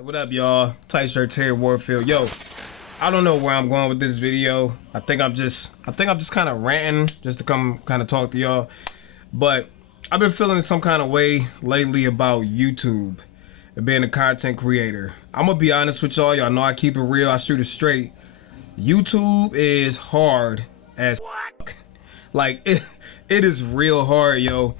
Hey, what up, y'all? Tight shirt Terry Warfield. Yo, I don't know where I'm going with this video. I think I'm just kind of ranting just to come kind of talk to y'all. But I've been feeling some kind of way lately about YouTube and being a content creator. I'm gonna be honest with y'all. Y'all know I keep it real. I shoot it straight. YouTube is hard as fuck. Like it is real hard, yo.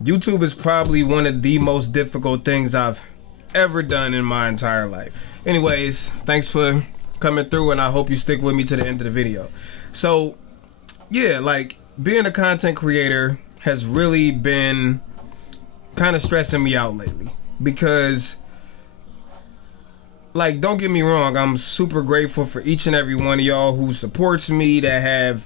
YouTube is probably one of the most difficult things I've ever done in my entire life. Anyways, thanks for coming through, and I hope you stick with me to the end of the video. So yeah, like being a content creator has really been kind of stressing me out lately, because like, don't get me wrong, I'm super grateful for each and every one of y'all who supports me, that have,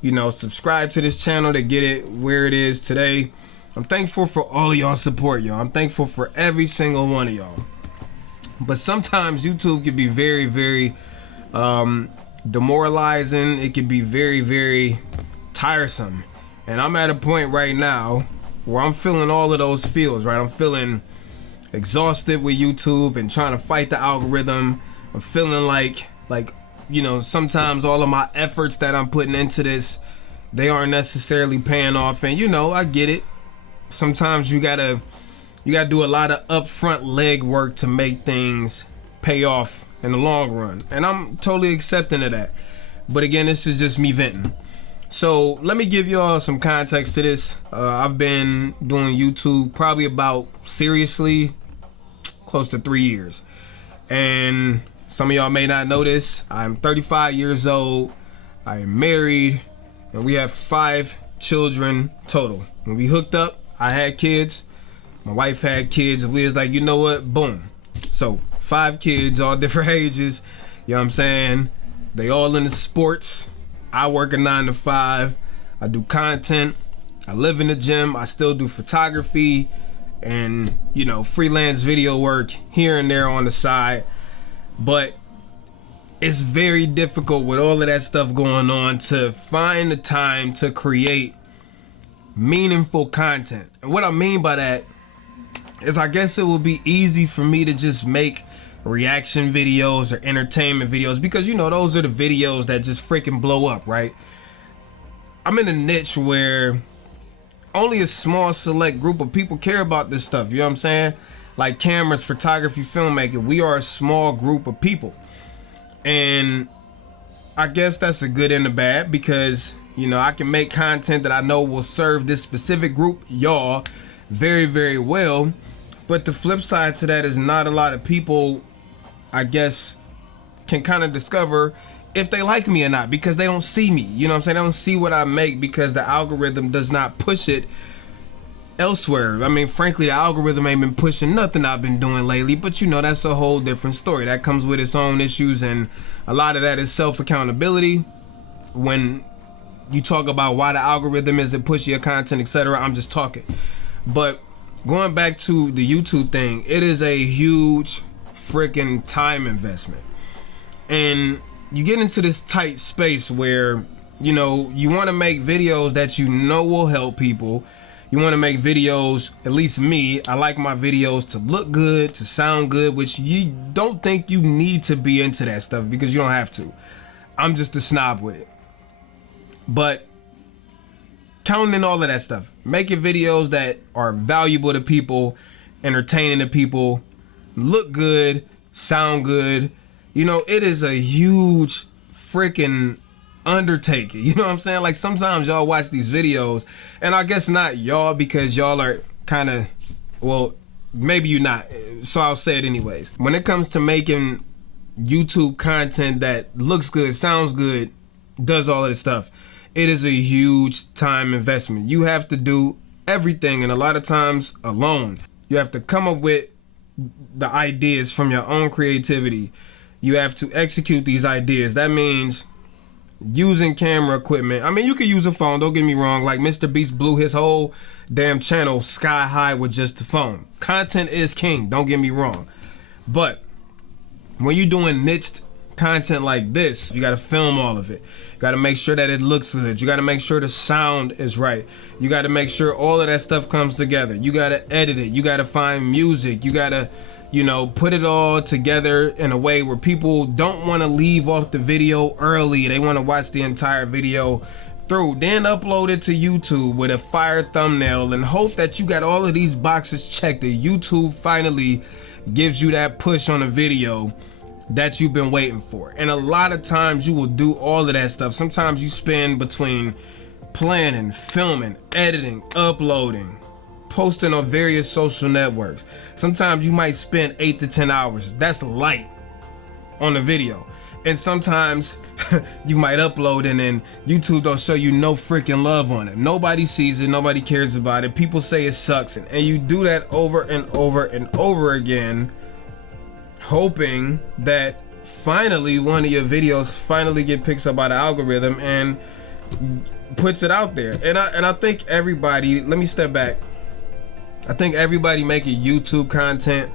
you know, subscribed to this channel to get it where it is today. I'm thankful for all of y'all support, y'all. I'm thankful for every single one of y'all. But sometimes YouTube can be very, very demoralizing. It can be very, very tiresome. And I'm at a point right now where I'm feeling all of those feels, right? I'm feeling exhausted with YouTube and trying to fight the algorithm. I'm feeling like, you know, sometimes all of my efforts that I'm putting into this, they aren't necessarily paying off. And you know, I get it. Sometimes you gotta do a lot of upfront leg work to make things pay off in the long run, and I'm totally accepting of that. But again, this is just me venting. So let me give y'all some context to this. I've been doing YouTube probably about, seriously, close to 3 years, and some of y'all may not know this. I'm 35 years old. I am married, and we have 5 children total. When we hooked up, I had kids, my wife had kids, and we was like, you know what, boom. So 5 kids, all different ages, you know what I'm saying? They all into sports. I work a 9 to 5. I do content. I live in the gym. I still do photography and, you know, freelance video work here and there on the side. But it's very difficult with all of that stuff going on to find the time to create meaningful content. And what I mean by that is, I guess it would be easy for me to just make reaction videos or entertainment videos, because you know, those are the videos that just freaking blow up, right? I'm in a niche where only a small select group of people care about this stuff, you know what I'm saying? Like cameras, photography, filmmaking, we are a small group of people. And I guess that's a good and a bad, because you know, I can make content that I know will serve this specific group, y'all, very, very well. But the flip side to that is not a lot of people, I guess, can kind of discover if they like me or not, because they don't see me. You know what I'm saying? They don't see what I make because the algorithm does not push it elsewhere. I mean, frankly, the algorithm ain't been pushing nothing I've been doing lately, but you know, that's a whole different story. That comes with its own issues, and a lot of that is self-accountability. When you talk about why the algorithm isn't pushing your content, etc., I'm just talking. But going back to the YouTube thing, it is a huge freaking time investment. And you get into this tight space where, you know, you want to make videos that you know will help people. You want to make videos, at least me, I like my videos to look good, to sound good, which you don't think you need to be into that stuff, because you don't have to. I'm just a snob with it. But counting in all of that stuff, making videos that are valuable to people, entertaining to people, look good, sound good, you know, it is a huge freaking undertaking. You know what I'm saying? Like, sometimes y'all watch these videos, and I guess not y'all, because y'all are kind of, well, maybe you're not, so I'll say it anyways. When it comes to making YouTube content that looks good, sounds good, does all of this stuff, it is a huge time investment. You have to do everything, and a lot of times alone. You have to come up with the ideas from your own creativity. You have to execute these ideas. That means using camera equipment. I mean, you could use a phone, don't get me wrong. Like Mr. Beast blew his whole damn channel sky high with just the phone. Content is king, don't get me wrong. But when you're doing niched content like this, you got to film all of it. You got to make sure that it looks good. You got to make sure the sound is right. You got to make sure all of that stuff comes together. You got to edit it. You got to find music. You got to, put it all together in a way where people don't want to leave off the video early. They want to watch the entire video through, then upload it to YouTube with a fire thumbnail and hope that you got all of these boxes checked, that YouTube finally gives you that push on a video that you've been waiting for. And a lot of times you will do all of that stuff. Sometimes you spend between planning, filming, editing, uploading, posting on various social networks. Sometimes you might spend 8 to 10 hours. That's light on a video. And sometimes you might upload and then YouTube don't show you no freaking love on it. Nobody sees it, nobody cares about it. People say it sucks. And you do that over and over and over again, hoping that finally one of your videos finally get picked up by the algorithm and puts it out there. And I think everybody, let me step back. I think everybody making YouTube content,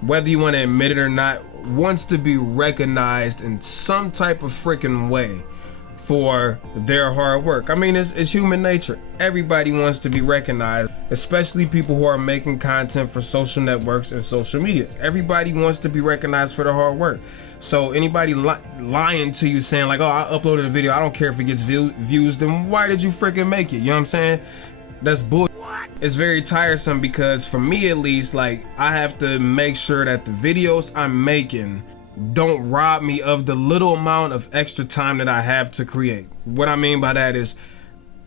whether you want to admit it or not, wants to be recognized in some type of freaking way for their hard work. I mean, it's human nature. Everybody wants to be recognized, especially people who are making content for social networks and social media. Everybody wants to be recognized for their hard work. So anybody lying to you saying like, oh, I uploaded a video, I don't care if it gets views, then why did you freaking make it? You know what I'm saying? That's bull. It's very tiresome because for me at least, like, I have to make sure that the videos I'm making don't rob me of the little amount of extra time that I have to create. What I mean by that is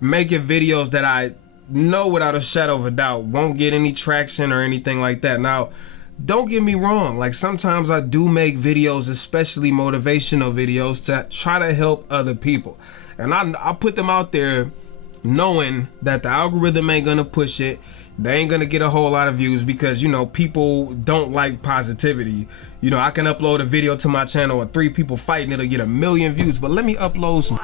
making videos that I know without a shadow of a doubt won't get any traction or anything like that. Now, don't get me wrong, like sometimes I do make videos, especially motivational videos, to try to help other people. And I put them out there knowing that the algorithm ain't gonna push it. They ain't gonna get a whole lot of views because, people don't like positivity. I can upload a video to my channel with 3 people fighting, it'll get 1 million views. But let me upload some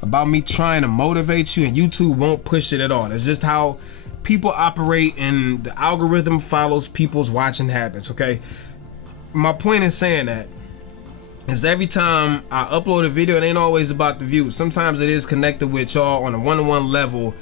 about me trying to motivate you and YouTube won't push it at all. It's just how people operate and the algorithm follows people's watching habits, okay? My point in saying that is every time I upload a video, it ain't always about the views. Sometimes it is connected with y'all on a one-to-one level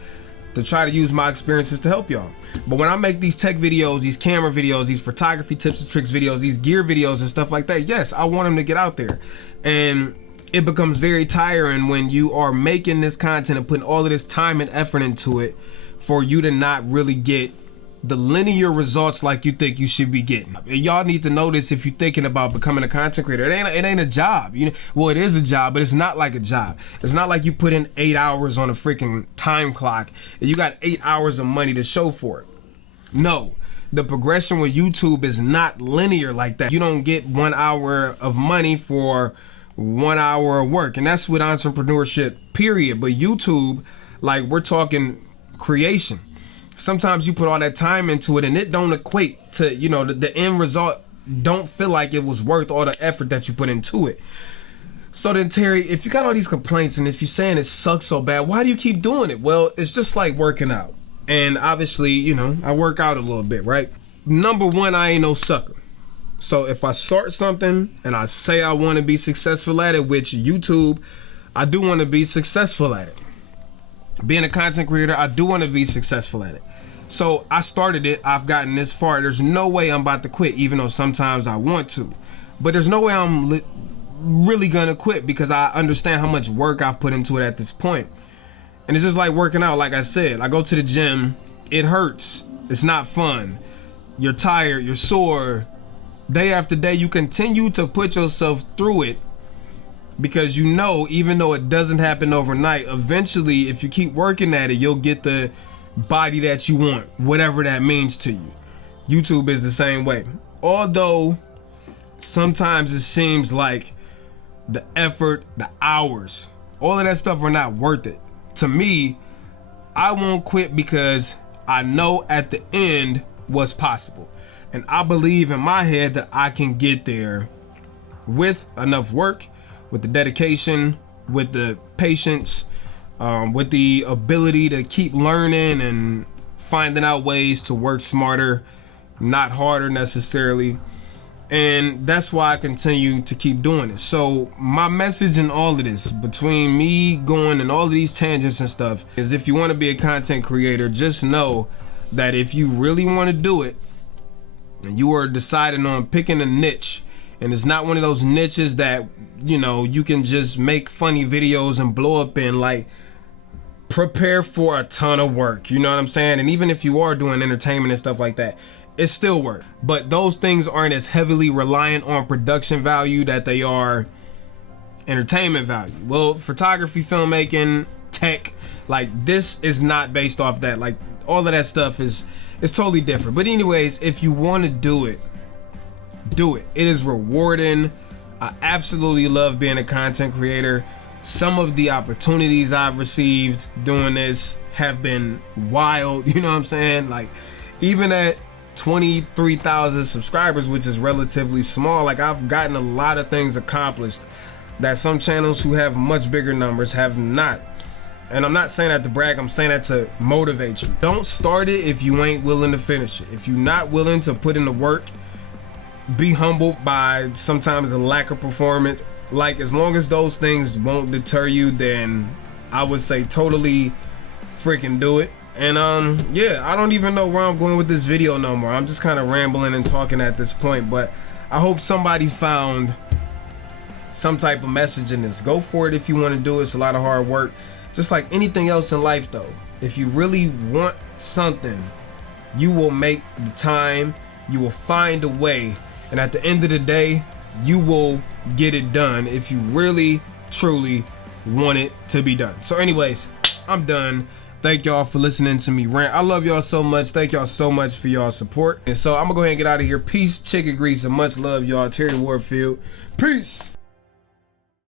to try to use my experiences to help y'all. But when I make these tech videos, these camera videos, these photography tips and tricks videos, these gear videos and stuff like that, yes, I want them to get out there. And it becomes very tiring when you are making this content and putting all of this time and effort into it for you to not really get the linear results like you think you should be getting. And y'all need to know this if you're thinking about becoming a content creator. It ain't a job. Well, it is a job, but it's not like a job. It's not like you put in 8 hours on a freaking time clock and you got 8 hours of money to show for it. No, the progression with YouTube is not linear like that. You don't get 1 hour of money for 1 hour of work. And that's with entrepreneurship, period. But YouTube, like, we're talking creation. Sometimes you put all that time into it and it don't equate to, the end result don't feel like it was worth all the effort that you put into it. So then, Terry, if you got all these complaints and if you're saying it sucks so bad, why do you keep doing it? Well, it's just like working out. And obviously, I work out a little bit, right? Number one, I ain't no sucker. So if I start something and I say I want to be successful at it, which YouTube, I do want to be successful at it. Being a content creator, I do want to be successful at it. So I started it, I've gotten this far. There's no way I'm about to quit, even though sometimes I want to. But there's no way I'm really gonna quit because I understand how much work I've put into it at this point. And it's just like working out. Like I said, I go to the gym, it hurts, it's not fun, you're tired, you're sore. Day after day, you continue to put yourself through it because even though it doesn't happen overnight, eventually if you keep working at it, you'll get the body that you want, whatever that means to you. YouTube is the same way. Although sometimes it seems like the effort, the hours, all of that stuff are not worth it. To me, I won't quit because I know at the end what's possible. And I believe in my head that I can get there with enough work, with the dedication, with the patience, with the ability to keep learning and finding out ways to work smarter, not harder necessarily. And that's why I continue to keep doing it. So my message in all of this, between me going and all of these tangents and stuff, is if you want to be a content creator, just know that if you really want to do it, and you are deciding on picking a niche, and it's not one of those niches that, you know, you can just make funny videos and blow up in, like, prepare for a ton of work, you know what I'm saying? And even if you are doing entertainment and stuff like that, it's still work. But those things aren't as heavily reliant on production value that they are entertainment value. Well, photography, filmmaking, tech, like, this is not based off that. Like, all of that stuff is totally different. But anyways, if you want to do it, do it. It is rewarding. I absolutely love being a content creator. Some of the opportunities I've received doing this have been wild, you know what I'm saying? Like, even at 23,000 subscribers, which is relatively small, like, I've gotten a lot of things accomplished that some channels who have much bigger numbers have not. And I'm not saying that to brag, I'm saying that to motivate you. Don't start it if you ain't willing to finish it. If you're not willing to put in the work, be humbled by sometimes the lack of performance. Like, as long as those things won't deter you, then I would say totally freaking do it. And yeah, I don't even know where I'm going with this video no more. I'm just kind of rambling and talking at this point, but I hope somebody found some type of message in this. Go for it if you want to do it. It's a lot of hard work. Just like anything else in life though, if you really want something, you will make the time, you will find a way, and at the end of the day, you will get it done if you really truly want it to be done. So anyways, I'm done. Thank y'all for listening to me rant. I love y'all so much. Thank y'all so much for y'all support. And so I'm gonna go ahead and get out of here. Peace, chicken grease, and much love, y'all. Terry Warfield. Peace.